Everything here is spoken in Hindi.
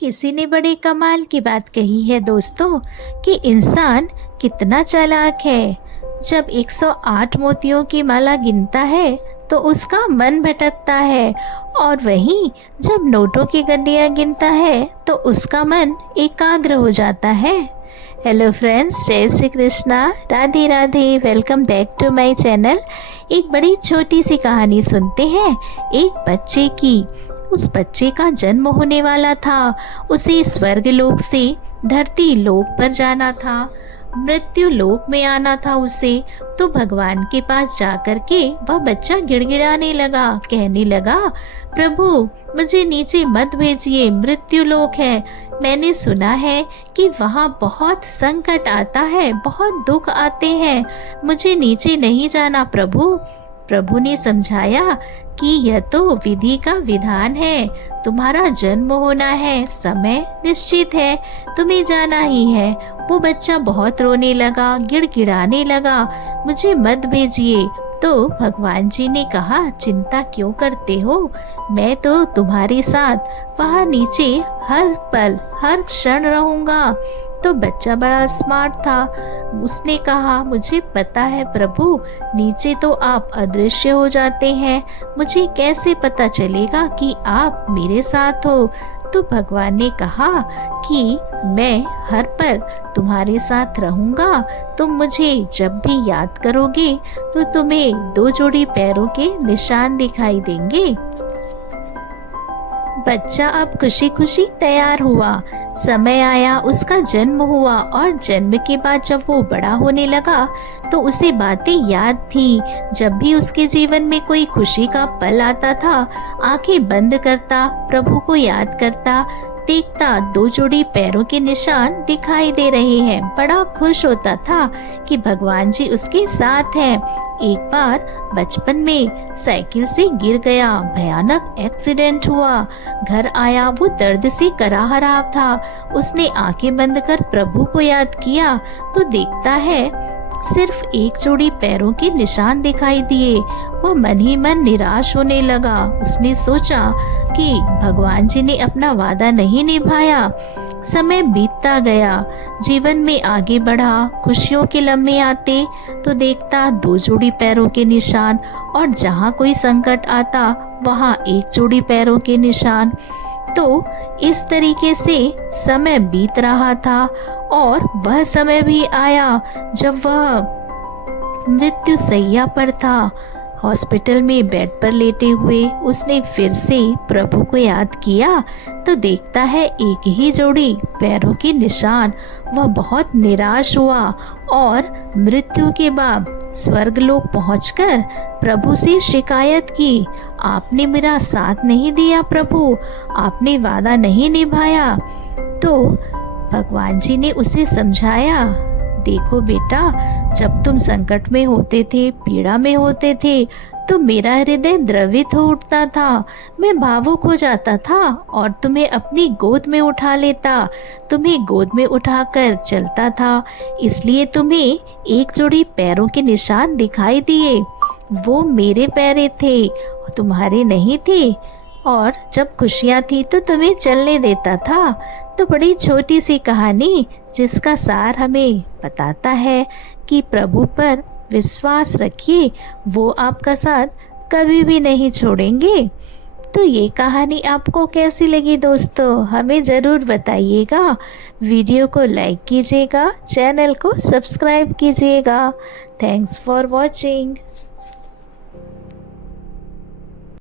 किसी ने बड़े कमाल की बात कही है दोस्तों कि इंसान कितना चालाक है। जब 108 मोतियों की माला गिनता है तो उसका मन भटकता है, और वहीं जब नोटों की गड्डियां गिनता है तो उसका मन एकाग्र हो जाता है। हेलो फ्रेंड्स, जय Shri Krishna, Radhe Radhe. Welcome back to my channel. एक बड़ी छोटी सी कहानी सुनते हैं एक बच्चे की। उस बच्चे का जन्म होने वाला था। उसे स्वर्ग लोक से धरती लोक पर जाना था, मृत्यु लोक में आना था उसे। तो भगवान के पास जाकर के वह बच्चा गिड़गिड़ाने लगा, कहने लगा, प्रभु मुझे नीचे मत भेजिए, मृत्यु लोक है। मैंने सुना है कि वहाँ बहुत संकट आता है, बहुत दुख आते हैं, मुझे नीचे नहीं जाना प्रभु। प्रभु ने समझाया कि यह तो विधि का विधान है, तुम्हारा जन्म होना है, समय निश्चित है, तुम्हें जाना ही है। वो बच्चा बहुत रोने लगा, गिड़गिड़ाने लगा, मुझे मत भेजिए। तो भगवान जी ने कहा, चिंता क्यों करते हो, मैं तो तुम्हारे साथ वहाँ नीचे हर पल हर क्षण रहूंगा। तो बच्चा बड़ा स्मार्ट था, उसने कहा, मुझे पता है प्रभु, नीचे तो आप अदृश्य हो जाते हैं, मुझे कैसे पता चलेगा कि आप मेरे साथ हो। तो भगवान ने कहा कि मैं हर पल तुम्हारे साथ रहूंगा, तुम मुझे जब भी याद करोगे तो तुम्हें 2 जोड़ी पैरों के निशान दिखाई देंगे। बच्चा अब खुशी खुशी तैयार हुआ। समय आया, उसका जन्म हुआ, और जन्म के बाद जब वो बड़ा होने लगा तो उसे बातें याद थी। जब भी उसके जीवन में कोई खुशी का पल आता था, आंखें बंद करता, प्रभु को याद करता, देखता 2 जोड़ी पैरों के निशान दिखाई दे रहे हैं, बड़ा खुश होता था कि भगवान जी उसके साथ हैं। एक बार बचपन में साइकिल से गिर गया, भयानक एक्सीडेंट हुआ। घर आया, वो दर्द से कराह था। उसने आंखें बंद कर प्रभु को याद किया तो देखता है सिर्फ 1 जोड़ी पैरों के निशान दिखाई दिए। वह मन ही मन निराश होने लगा। उसने सोचा कि भगवान जी ने अपना वादा नहीं निभाया। समय बीतता गया, जीवन में आगे बढ़ा, खुशियों के लम्हे आते तो देखता 2 जोड़ी पैरों के निशान, और जहाँ कोई संकट आता वहाँ 1 जोड़ी पैरों के निशान। तो इस तरीके से समय बीत रहा था, और वह समय भी आया जब वह मृत्यु शैया पर था। हॉस्पिटल में बेड पर लेटे हुए उसने फिर से प्रभु को याद किया तो देखता है 1 ही जोड़ी पैरों के निशान। वह बहुत निराश हुआ और मृत्यु के बाद स्वर्गलोक पहुंचकर प्रभु से शिकायत की, आपने मेरा साथ नहीं दिया प्रभु, आपने वादा नहीं निभाया। तो भगवान जी ने उसे समझाया, देखो बेटा, जब तुम संकट में होते थे, पीड़ा में होते थे, तो मेरा हृदय द्रवित हो उठता था, मैं भावुक हो जाता था और तुम्हें अपनी गोद में उठा लेता, तुम्हें गोद में उठाकर चलता था, इसलिए तुम्हें 1 जोड़ी पैरों के निशान दिखाई दिए। वो मेरे पैरे थे, तुम्हारे नहीं थे, और जब खुशियाँ थी तो तुम्हें चलने देता था। तो बड़ी छोटी सी कहानी जिसका सार हमें बताता है कि प्रभु पर विश्वास रखिए, वो आपका साथ कभी भी नहीं छोड़ेंगे। तो ये कहानी आपको कैसी लगी दोस्तों, हमें ज़रूर बताइएगा। वीडियो को लाइक कीजिएगा, चैनल को सब्सक्राइब कीजिएगा। Thanks for watching.